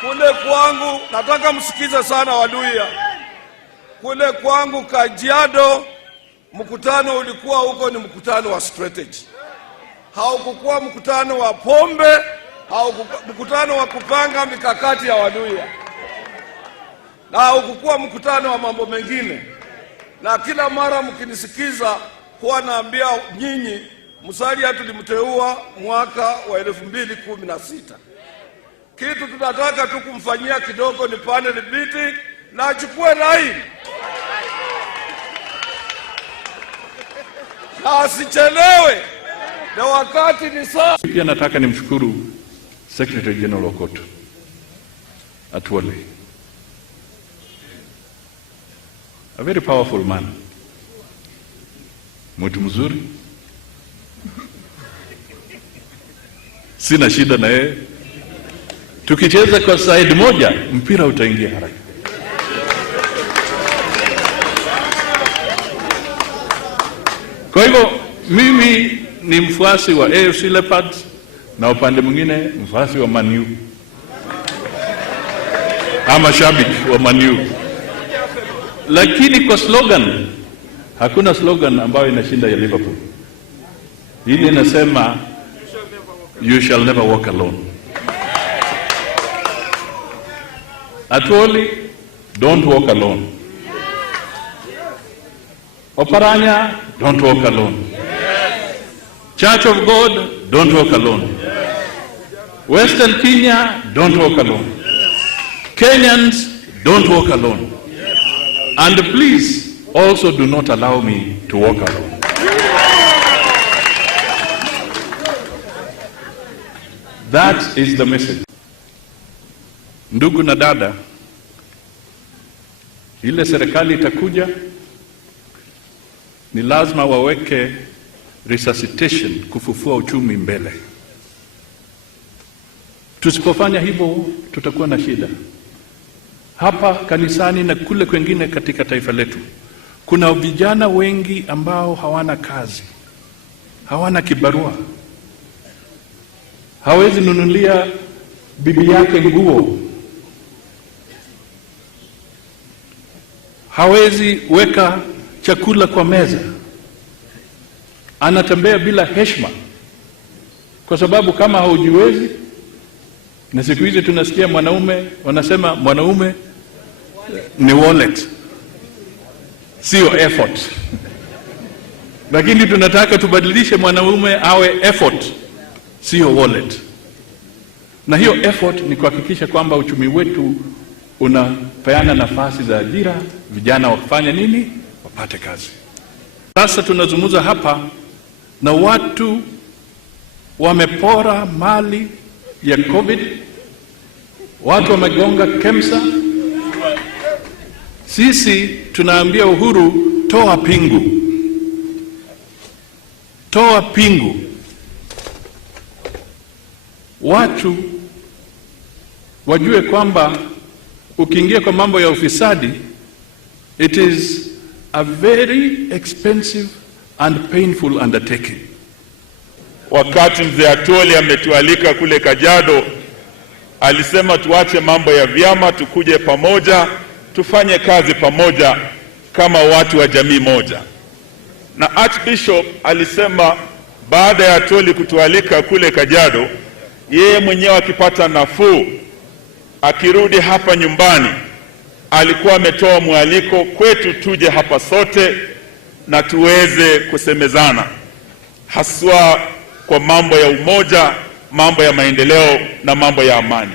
Kule kwangu, nataka msikize sana Waluhya. Kule kwangu Kajiado, mkutano ulikuwa huko ni mkutano wa strategy. Haukukuwa mkutano wa pombe, mkutano wa kupanga mikakati ya Waluhya. Na haukukuwa mkutano wa mambo mengine. Na kila mara mkinisikiza huwa naambia nyinyi Musalia tulimteua mwaka wa 2016. Kitu tunataka tu kumfanyia kidogo ni panel beating na achukue line. Na asichelewe. Na wakati ni sasa. Pia nataka nimshukuru Secretary General Okoth Atwoli. A very powerful man. Mtu mzuri. Sina shida na yeye. Tukicheza kwa side moja, mpira utaingia haraka. Kwa hivyo mimi ni mfuasi wa AFC Leopards na upande mwingine mfuasi wa Man U. Ama shabiki wa Man U. Lakini kwa slogan, hakuna slogan ambayo inashinda ya Liverpool. Hili inasema you shall never walk alone. Atwoli, don't walk alone. Oparanya, don't walk alone. Church of God, don't walk alone. Western Kenya, don't walk alone. Kenyans, don't walk alone. And please also do not allow me to walk alone. That is the message. Ndugu na dada, ile serikali itakuja, ni lazima waweke resuscitation, kufufua uchumi mbele. Tusipofanya hivyo tutakuwa na shida. Hapa kanisani na kule kwengine katika taifa letu, kuna vijana wengi ambao hawana kazi, hawana kibarua. Hawezi nunulia bibi yake nguo. Hawezi weka chakula kwa meza. Anatembea bila heshima. Kwa sababu kama haujiwezi, na siku hizi tunasikia mwanaume, wanasema mwanaume ni wallet, sio effort. Lakini tunataka tubadilishe mwanaume awe effort, sio wallet. Na hiyo effort ni kuhakikisha kwamba uchumi wetu unapeana nafasi za ajira, vijana wafanye nini? Wapate kazi. Sasa tunazungumza hapa na watu wamepora mali ya COVID, watu wamegonga KEMSA. Sisi tunaambia Uhuru, toa pingu. Toa pingu. Watu wajue kwamba ukiingia kwa mambo ya ufisadi, it is a very expensive and painful undertaking. Wakati mzee Atwoli ametualika kule Kajiado, alisema tuache mambo ya vyama, tukuje pamoja, tufanye kazi pamoja kama watu wa jamii moja. Na Archbishop alisema baada ya Atwoli kutualika kule Kajiado, yeye mwenyewe akipata nafuu, akirudi hapa nyumbani, alikuwa ametoa mwaliko kwetu tuje hapa sote na tuweze kusemezana, haswa kwa mambo ya umoja, mambo ya maendeleo na mambo ya amani.